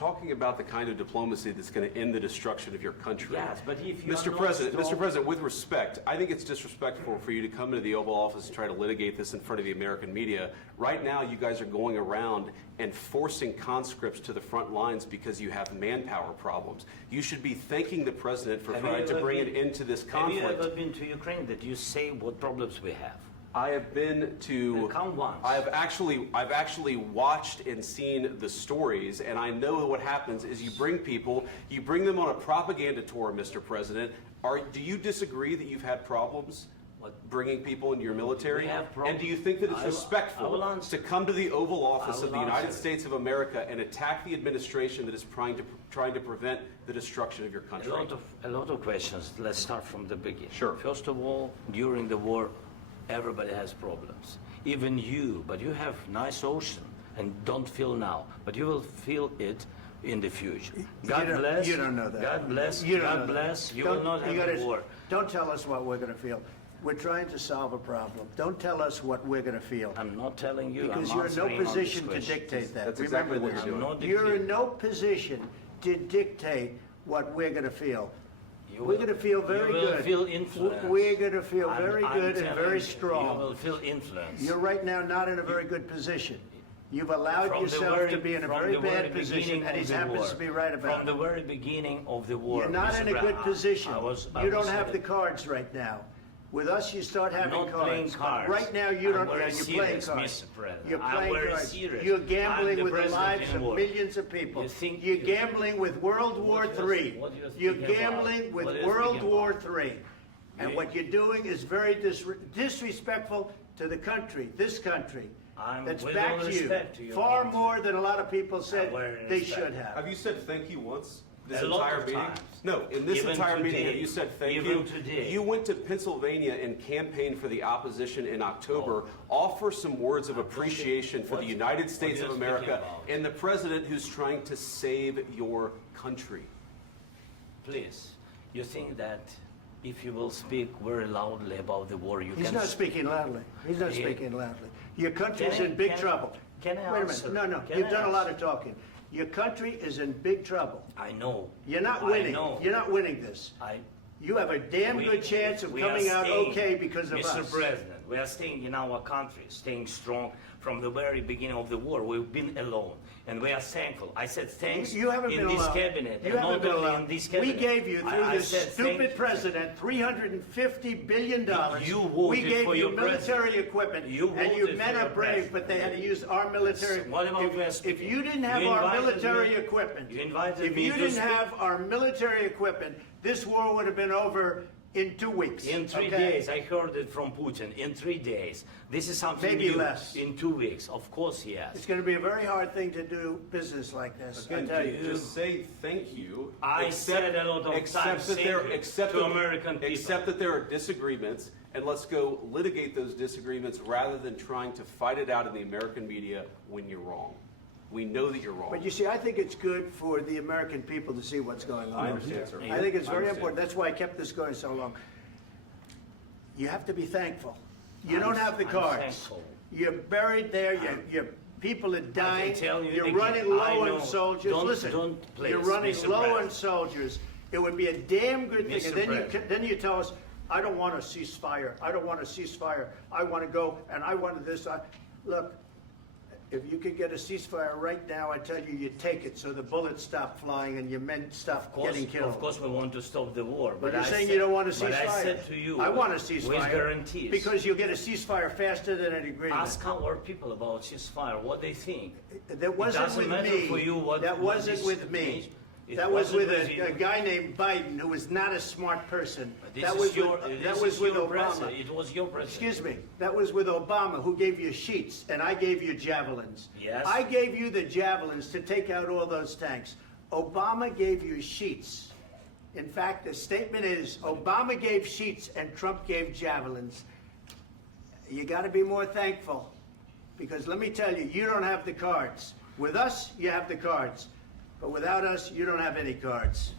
talking about the kind of diplomacy that's going to end the destruction of your country. Yes, but if you Mr. President, with respect, I think it's disrespectful for you to come into the Oval Office and try to litigate this in front of the American media. Right now, you guys are going around and forcing conscripts to the front lines because you have manpower problems. You should be thanking the President for trying to bring an end to this conflict. Have you ever been to Ukraine that you say what problems we have? I have been to. Count once. I've actually watched and seen the stories, and I know what happens is you bring them on a propaganda tour, Mr. President. Do you disagree that you've had problems bringing people into your military? And do you think that it's respectful to come to the Oval Office of the United States of America and attack the administration that is trying to prevent the destruction of your country? A lot of questions. Let's start from the beginning. Sure. First of all, during the war, everybody has problems, even you, but you have nice ocean and don't feel now, but you will feel it in the future. God bless. You don't know that. God bless. You God bless. You will not have a war. Don't tell us what we're going to feel. We're trying to solve a problem. Don't tell us what we're going to feel. I'm not telling you. Because you're in no position to dictate that. That's exactly what you're doing. You're in no position to dictate what we're going to feel. We're going to feel very good. You will feel influence. We're going to feel very good and very strong. You will feel influence. You're right now not in a very good position. You've allowed yourself to be in a very bad position, and he happens to be right about it. From the very beginning of the war. You're not in a good position. You don't have the cards right now. With us, you start having not cards. Playing cards. Right now, you don't. You're playing cards. You're playing cards. Serious. You're gambling with the lives of millions of people. You're gambling with World War III. You're gambling with World War III. And what you're doing is very disrespectful to the country, this country. That's back to you. Far more than a lot of people said they should have. Have you said thank you once? This a entire lot of meeting? times. No, in this Even entire today. meeting have you said thank Even you? today. You went to Pennsylvania and campaigned for the opposition in October. Offer some words of appreciation for the United States of America and the President who's trying to save your country. Please, you think that if you will speak very loudly about the war, you can... He's not speaking loudly. He's not speaking loudly. Your country's in big trouble. Can I Wait a answer? minute. No. Can You've I done a lot answer? of talking. Your country is in big trouble. I know. You're not I winning. know. You're not winning this. You have a damn good chance of coming out okay because of us. Mr. President, we are staying in our country, staying strong from the very beginning of the war. We've been alone, and we are thankful. I said thanks You haven't been in this alone. cabinet. You haven't been only alone. in this cabinet. We gave you, through I this said stupid president, $350 billion. You voted we gave for you your military president. equipment, You and your voted men for are your brave, president. but they had to use our military. What about West? If you didn't have You our invited military me- equipment, you invited if me you to didn't speak. have our military equipment, this war would have been over in 2 weeks. In 3 days, I heard it from Putin. In 3 days, this is something Maybe new. less. In 2 weeks, of course, yes. It's going to be a very hard thing to do business like this. I tell you. Just say thank you. I said a lot of times thank you to American people. Accept that there are disagreements, and let's go litigate those disagreements rather than trying to fight it out in the American media when you're wrong. We know that you're wrong. But you see, I think it's good for the American people to see what's going on. I understand, sir. I think it's I very understand. important. That's why I kept this going so long. You have to be thankful. You don't have the I'm cards. thankful. You're buried there. Your people are dying. tell you You're again, running I low know. on soldiers. Don't- Listen, don't please, you're running Mr. low on President. soldiers. It would be a damn good thing. Mr. And then President. then you tell us, I don't want a ceasefire. I don't want a ceasefire. I want to go and I want this. Look. If you could get a ceasefire right now, I tell you, you take it so the bullets stop flying and your men stop getting killed. Of course, we want to stop the war. But you're I saying said- you don't want a ceasefire. But I said to you, I want a ceasefire. with guarantees. Because you'll get a ceasefire faster than an agreement. Ask our people about ceasefire, what they think. That wasn't doesn't with matter me. for you what- That what wasn't this with me. means. It That was wasn't with with you. a guy named Biden, who was not a smart person. This That is was your, with, this that was is with your Obama. president. It was your president. Excuse me. That was with Obama, who gave you sheets, and I gave you javelins. Yes. I gave you the javelins to take out all those tanks. Obama gave you sheets. In fact, the statement is Obama gave sheets and Trump gave javelins. You got to be more thankful, because let me tell you, you don't have the cards. With us, you have the cards. But without us, you don't have any cards.